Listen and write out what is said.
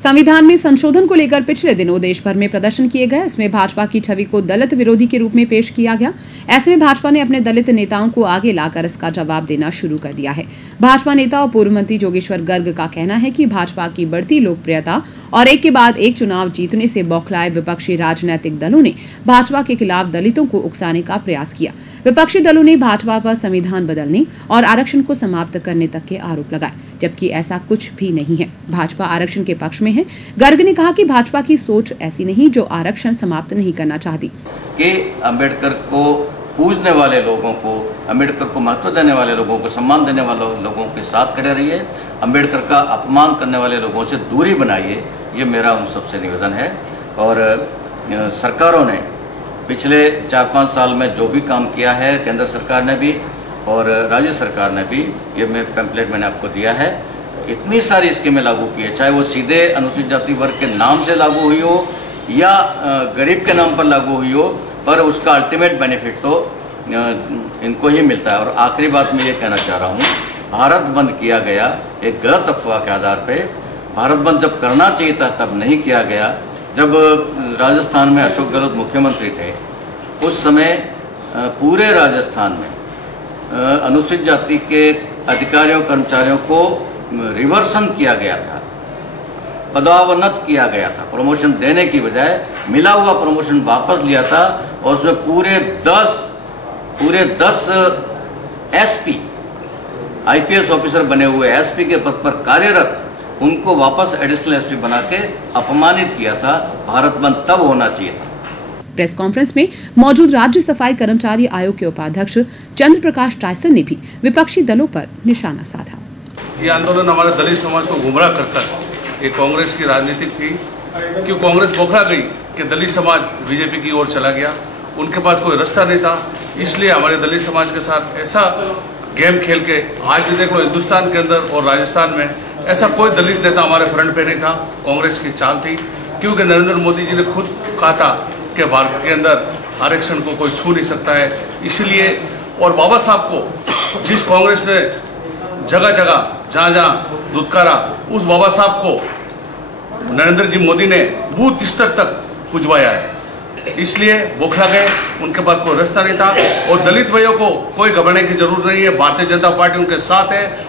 संविधान में संशोधन को लेकर पिछले दिनों देश भर में प्रदर्शन किए गए। इसमें भाजपा की छवि को दलित विरोधी के रूप में पेश किया गया। ऐसे में भाजपा ने अपने दलित नेताओं को आगे लाकर इसका जवाब देना शुरू कर दिया है। भाजपा नेता और पूर्व मंत्री जोगेश्वर गर्ग का कहना है कि भाजपा की बढ़ती लोकप्रियता और एक के बाद एक चुनाव जीतने से बौखलाए विपक्षी राजनीतिक दलों ने भाजपा के खिलाफ दलितों को उकसाने का प्रयास किया। विपक्षी दलों ने भाजपा पर संविधान बदलने और आरक्षण को समाप्त करने तक के आरोप लगाए, जबकि ऐसा कुछ भी नहीं है। भाजपा आरक्षण के पक्ष में है। गर्ग ने कहा कि भाजपा की सोच ऐसी नहीं जो आरक्षण समाप्त नहीं करना चाहती। कि अम्बेडकर को पूजने वाले लोगों को, अम्बेडकर को महत्व देने वाले लोगों को, सम्मान देने वाले लोगों के साथ खड़े रहिए, अम्बेडकर का अपमान करने वाले लोगों से दूरी बनाइए, ये मेरा उन सबसे निवेदन है। और सरकारों ने पिछले 4-5 साल में जो भी काम किया है, केंद्र सरकार ने भी और राज्य सरकार ने भी, ये पैम्पलेट मैंने आपको दिया है, इतनी सारी स्कीमें लागू की है, चाहे वो सीधे अनुसूचित जाति वर्ग के नाम से लागू हुई हो या गरीब के नाम पर लागू हुई हो, पर उसका अल्टीमेट बेनिफिट तो इनको ही मिलता है। और आखिरी बात मैं ये कहना चाह रहा हूँ, भारत बंद किया गया एक गलत अफवाह के आधार पे। भारत बंद जब करना चाहिए था तब नहीं किया गया। जब राजस्थान में अशोक गहलोत मुख्यमंत्री थे, उस समय पूरे राजस्थान में अनुसूचित जाति के अधिकारियों कर्मचारियों को रिवर्सन किया गया था, पदोन्नत किया गया था। प्रमोशन देने की बजाय मिला हुआ प्रमोशन वापस लिया था और उसमें पूरे 10 एसपी, आईपीएस ऑफिसर बने हुए एसपी के पद पर कार्यरत, उनको वापस एडिशनल एसपी बना के अपमानित किया था। भारत बंद तब होना चाहिए था। प्रेस कॉन्फ्रेंस में मौजूद राज्य सफाई कर्मचारी आयोग के उपाध्यक्ष चंद्र प्रकाश टाइसन ने भी विपक्षी दलों पर निशाना साधा। ये आंदोलन हमारे दलित समाज को गुमराह कर एक कांग्रेस की राजनीति थी, क्यों कांग्रेस बौखला गई कि दलित समाज बीजेपी की ओर चला गया, उनके पास कोई रास्ता नहीं था। इसलिए हमारे दलित समाज के साथ ऐसा गेम खेल के आज भी देख लो, हिंदुस्तान के अंदर और राजस्थान में ऐसा कोई दलित नेता हमारे फ्रंट पे नहीं था। कांग्रेस की चाल थी, क्योंकि नरेंद्र मोदी जी ने खुद कहा था कि भारत के अंदर आरक्षण को कोई छू नहीं सकता है। इसलिए और बाबा साहब को जिस कांग्रेस ने जगह जगह जहाँ दुत्कारा, उस बाबा साहब को नरेंद्र जी मोदी ने बूथ स्तर तक पुजवाया है। इसलिए बौखला गए, उनके पास कोई रास्ता नहीं था। और दलित भाइयों को कोई घबराने की जरूरत नहीं है, भारतीय जनता पार्टी उनके साथ है।